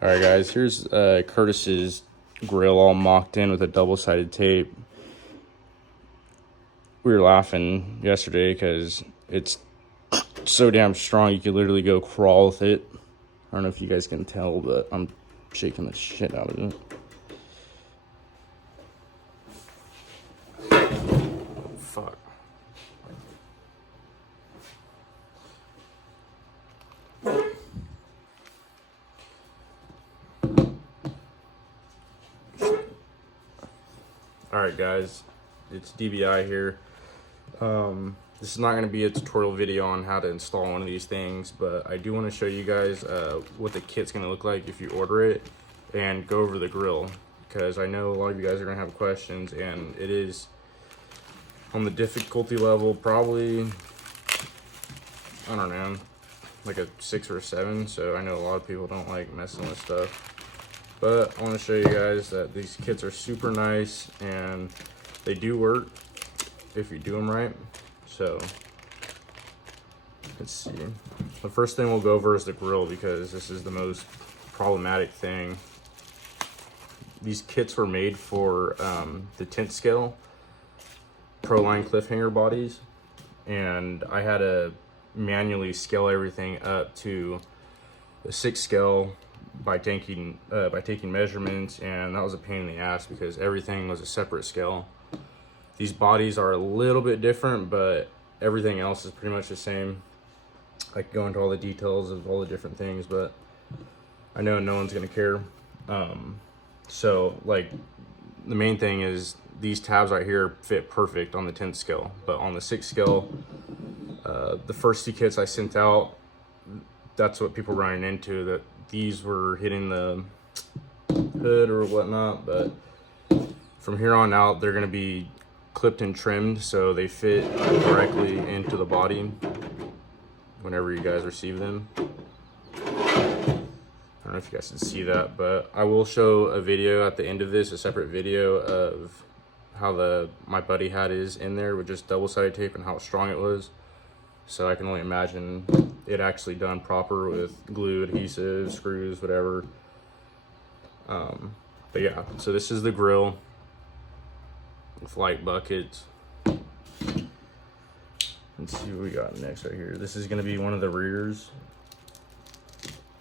All right, guys, here's Curtis's grill all mocked in with a double-sided tape. We were laughing yesterday because it's so damn strong you could literally go crawl with it. I don't know if you guys can tell, but I'm shaking the shit out of it. Fuck. Alright guys, it's DBI here. This is not going to be a tutorial video on how to install one of these things, but I do want to show you guys what the kit's going to look like if you order it, and go over the grill, because I know a lot of you guys are going to have questions, and it is on the difficulty level probably, I don't know, like a 6 or a 7, so I know a lot of people don't like messing with stuff. But I want to show you guys that these kits are super nice and they do work if you do them right. So let's see. The first thing we'll go over is the grill, because this is the most problematic thing. These kits were made for the tint scale Proline cliffhanger bodies, and I had to manually scale everything up to the 6 scale by taking measurements, and that was a pain in the ass because everything was a separate scale. These bodies are a little bit different, but everything else is pretty much the same. I could go into all the details of all the different things, but I know no one's gonna care. So like the main thing is these tabs right here fit perfect on the 10th scale, but on the 6 scale, the first 2 kits I sent out, that's what people were running into, that these were hitting the hood or whatnot. But from here on out, they're going to be clipped and trimmed so they fit directly into the body whenever you guys receive them. I don't know if you guys can see that, but I will show a video at the end of this, a separate video of how my buddy had his in there with just double-sided tape and how strong it was. So I can only imagine it actually done proper with glue, adhesive, screws, whatever. But yeah, so this is the grill with light buckets. Let's see what we got next right here. This is gonna be one of the rears,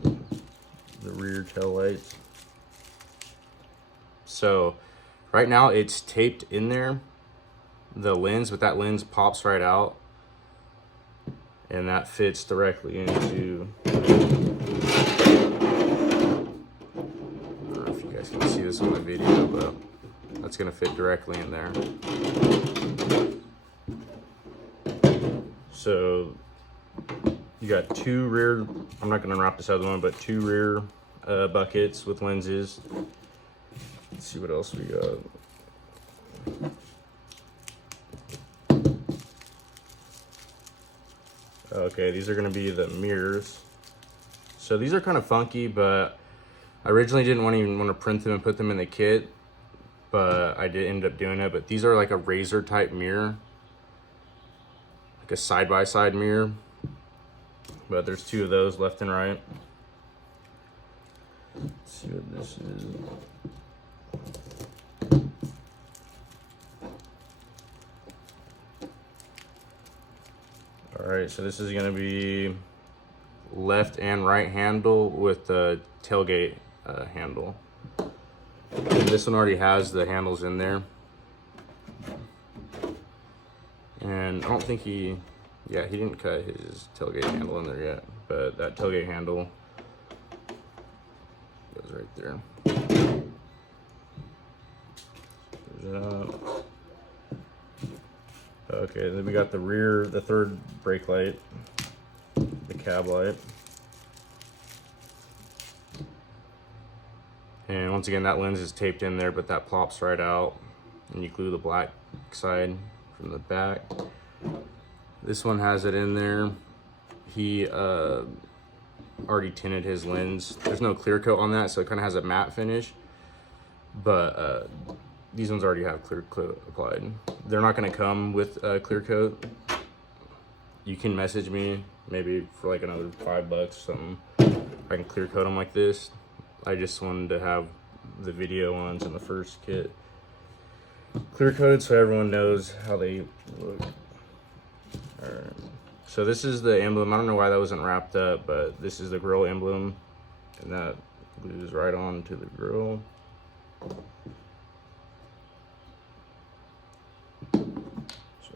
the rear tail lights. So right now it's taped in there, the lens, but that lens pops right out, and that fits directly into, I don't know if you guys can see this on the video, but that's gonna fit directly in there. So you got 2 rear, I'm not gonna unwrap this other one, but 2 rear buckets with lenses. Let's see what else we got. Okay, these are gonna be the mirrors. So these are kind of funky, but I originally didn't even want to print them and put them in the kit, but I did end up doing it. But these are like a razor type mirror, like a side-by-side mirror, but there's 2 of those left and right. Let's see what this is. All right, so this is gonna be left and right handle with the tailgate handle. And this one already has the handles in there. And I don't think he didn't cut his tailgate handle in there yet, but that tailgate handle goes right there. Okay, then we got the rear, the third brake light, the cab light. And once again, that lens is taped in there, but that plops right out, and you glue the black side from the back. This one has it in there. He already tinted his lens. There's no clear coat on that, so it kind of has a matte finish, but these ones already have clear coat applied. They're not gonna come with a clear coat. You can message me maybe for like another $5 or something. I can clear coat them like this. I just wanted to have the video ones in the first kit clear coated so everyone knows how they look. All right. So this is the emblem. I don't know why that wasn't wrapped up, but this is the grill emblem, and that glues right on to the grill. So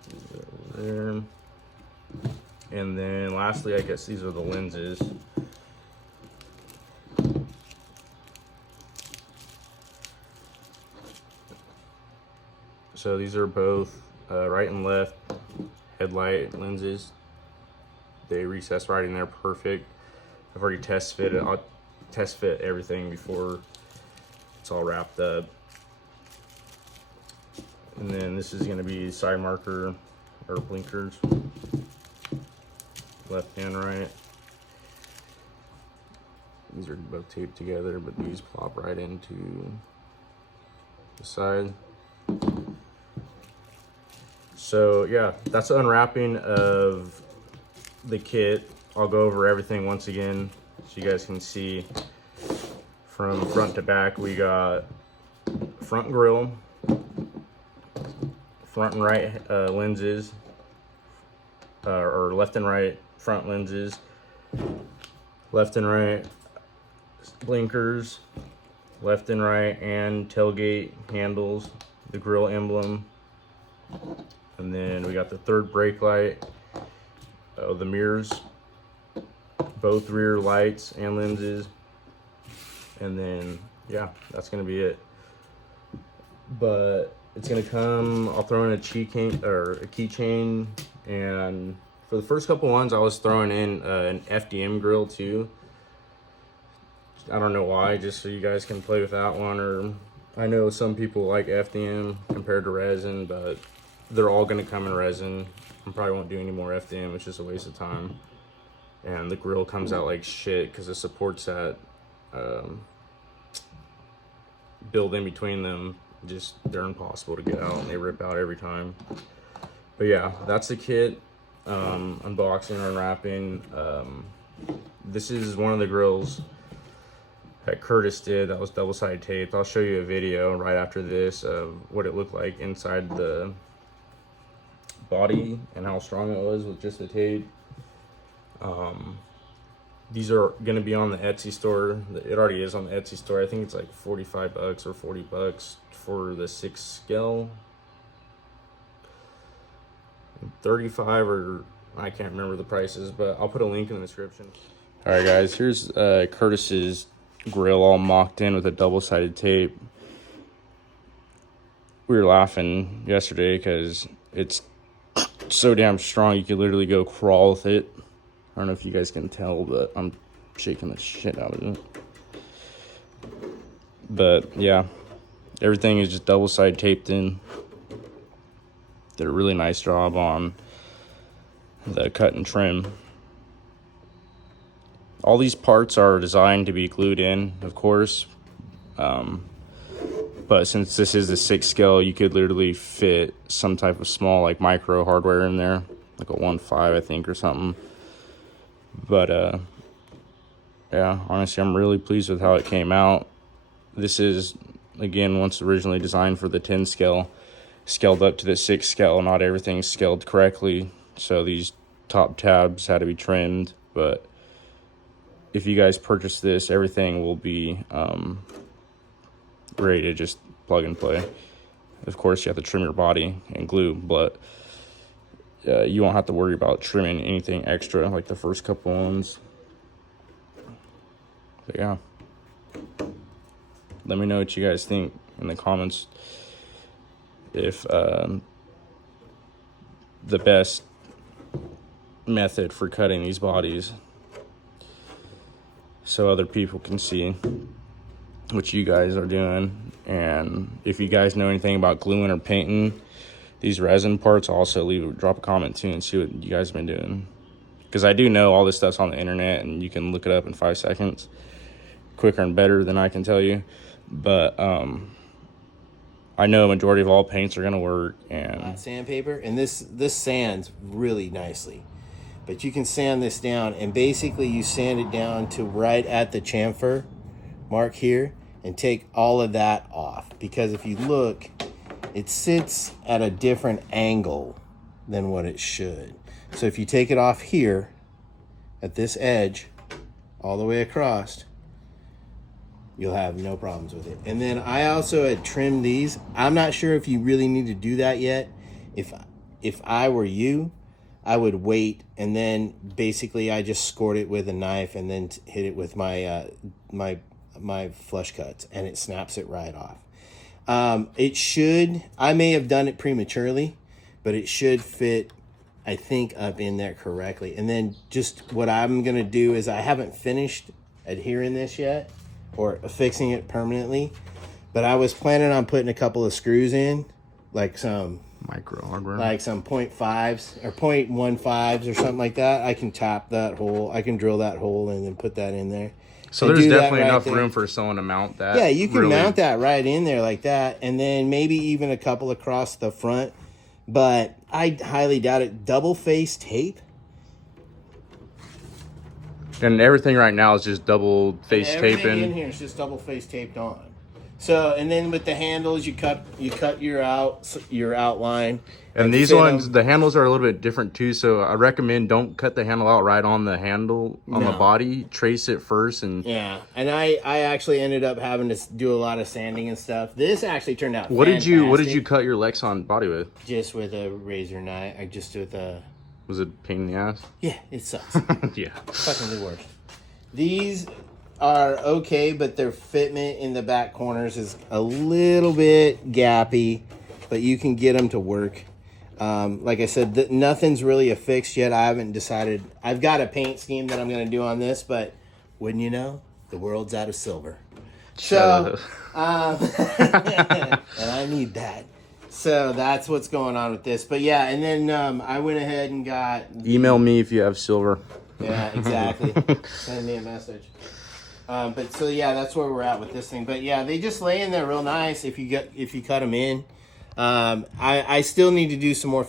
these are there. And then lastly, I guess these are the lenses. So these are both right and left headlight lenses. They recess right in there perfect. I've already test fit it. I'll test fit everything before it's all wrapped up. And then this is gonna be side marker or blinkers, left and right. These are both taped together, but these plop right into the side. So yeah, that's the unwrapping of the kit. I'll go over everything once again so you guys can see from front to back. We got front grille, front and right lenses, or left and right front lenses, left and right blinkers, left and right and tailgate handles, the grill emblem, and then we got the third brake light, the mirrors, both rear lights and lenses, and then yeah, that's gonna be it. But it's gonna come, I'll throw in a keychain, and for the first couple ones I was throwing in an FDM grill too. I don't know why, just so you guys can play with that one. Or I know some people like FDM compared to resin, but they're all gonna come in resin. I probably won't do any more FDM, it's just a waste of time. And the grill comes out like shit because the supports that build in between them, just they're impossible to get out and they rip out every time. But yeah, that's the kit. Unboxing or unwrapping. This is one of the grills that Curtis did that was double-sided taped. I'll show you a video right after this of what it looked like inside the body and how strong it was with just the tape. These are gonna be on the Etsy store. It already is on the Etsy store. I think it's like 45 bucks or 40 bucks for the 6 scale. 35 or I can't remember the prices, but I'll put a link in the description. All right guys, here's Curtis's grill all mocked in with a double-sided tape. We were laughing yesterday because it's so damn strong you could literally go crawl with it. I don't know if you guys can tell, but I'm shaking the shit out of it. But yeah, everything is just double-sided taped in. Did a really nice job on the cut and trim. All these parts are designed to be glued in, of course. But since this is the 6 scale, you could literally fit some type of small, like micro hardware in there, like a 1.5, I think, or something. But yeah, honestly, I'm really pleased with how it came out. This is, again, once originally designed for the 10 scale, scaled up to the 6 scale. Not everything's scaled correctly, so these top tabs had to be trimmed. But if you guys purchase this, everything will be ready to just plug and play. Of course, you have to trim your body and glue, but you won't have to worry about trimming anything extra like the first couple ones. But yeah, let me know what you guys think in the comments. If the best method for cutting these bodies, so other people can see what you guys are doing. And if you guys know anything about gluing or painting these resin parts, also drop a comment too and see what you guys have been doing, because I do know all this stuff's on the internet and you can look it up in 5 seconds quicker and better than I can tell you. But I know a majority of all paints are gonna work. And sandpaper, and this sands really nicely, but you can sand this down, and basically you sand it down to right at the chamfer mark here, and take all of that off. Because if you look, it sits at a different angle than what it should. So if you take it off here at this edge all the way across, you'll have no problems with it. And then I also had trimmed these. I'm not sure if you really need to do that yet. If I were you, I would wait, and then basically I just scored it with a knife and then hit it with my my flush cuts, and it snaps it right off. It should, I may have done it prematurely, but it should fit, I think, up in there correctly. And then just what I'm going to do is, I haven't finished adhering this yet or fixing it permanently, but I was planning on putting a couple of screws in, like some micro hardware, like some 0.5s or 0.15s or something like that. I can tap that hole, I can drill that hole and then put that in there. So there's definitely enough room for someone to mount that. Yeah, you can mount that right in there like that, and then maybe even a couple across the front. But I highly doubt it. Double face tape. And everything right now is just double face taping. Everything in here is just double face taped on. So, and then with the handles, you cut your outline. And these ones, the handles are a little bit different too. So I recommend don't cut the handle out right on the handle on the body. Trace it first, and yeah. And I actually ended up having to do a lot of sanding and stuff. This actually turned out. What did you cut your Lexon body with? Just with a razor knife. I just with a. Was it a pain in the ass? Yeah, it sucks. Yeah, fucking the worst. These are okay, but their fitment in the back corners is a little bit gappy, but you can get them to work. Like I said, nothing's really affixed yet. I haven't decided. I've got a paint scheme that I'm going to do on this, but wouldn't you know, the world's out of silver. So, and I need that. So that's what's going on with this. But yeah, and then I went ahead and got. Email me if you have silver. Yeah, exactly. Send me a message. But so yeah, that's where we're at with this thing. But yeah, they just lay in there real nice if you cut them in. I still need to do some more